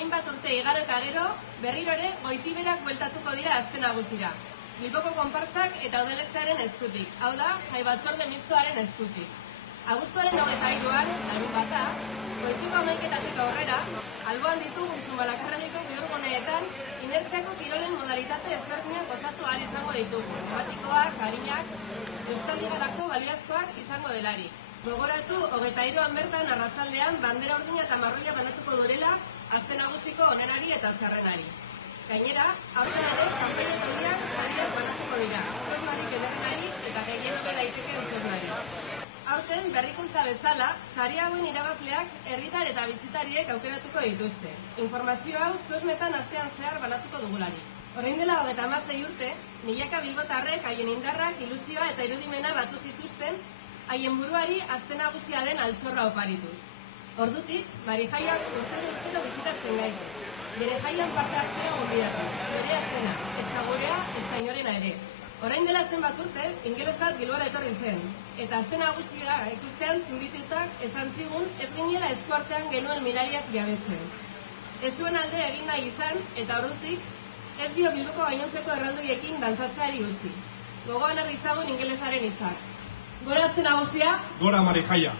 hainbat urte igaro eta gero, berriro ere Goitiberak bueltatuko dira aste nagusira. Bilboko konpartzak eta udaletxearen eskutik, hau da, Jai Batzorde Mistoaren eskutik. Abuztuaren 23an, larunbata, goizeko 11:00 aurrera, alboan ditugun Zumalakarregiko bihurguneetan, inertziako kirolen modalitate ezberdinak osatu ahal izango ditugu. Tematikoak, arinak, Euskal Ligarako baliazkoak izango delarik. Gogoratu, 23an bertan arratsaldean bandera urdina eta marroia banatuko durela aste nagusiko onenari eta txarrenari. Gainera, aurten ere, kanpainak handiak sariak banatuko dira, txosmarik ederrenari eta gehientzia daiteke txosmari. Aurten, berrikuntza bezala, sari hauen irabazleak herritar eta bizitariek aukeratuko dituzte. Informazio hau txosmetan astean zehar banatuko dugularik. Orain dela 36 urte, milaka bilbotarrek haien indarrak, ilusioa eta irudimena batu zituzten, haien buruari aste nagusia den altxorra oparituz. Ordutik, Marijaiak urtero bizitatzen gaitu. Bere jaian parte hartzea gonbidatu, bere aztena, ez da gurea, ez da inorena ere. Orain dela zenbat urte, ingeles bat Bilbora etorri zen, eta aste nagusia ikustean txunditutak esan zigun ez ginela eskuartean genuen mirariaz jabetzen. Ez zuen alde egin nahi izan, eta ordutik ez dio Bilboko gainontzeko erraldoiekin dantzatzeari utzi. Gogoan erditzagun ingelesaren hitzak. Gora aste nagusia! Gora Marijaia!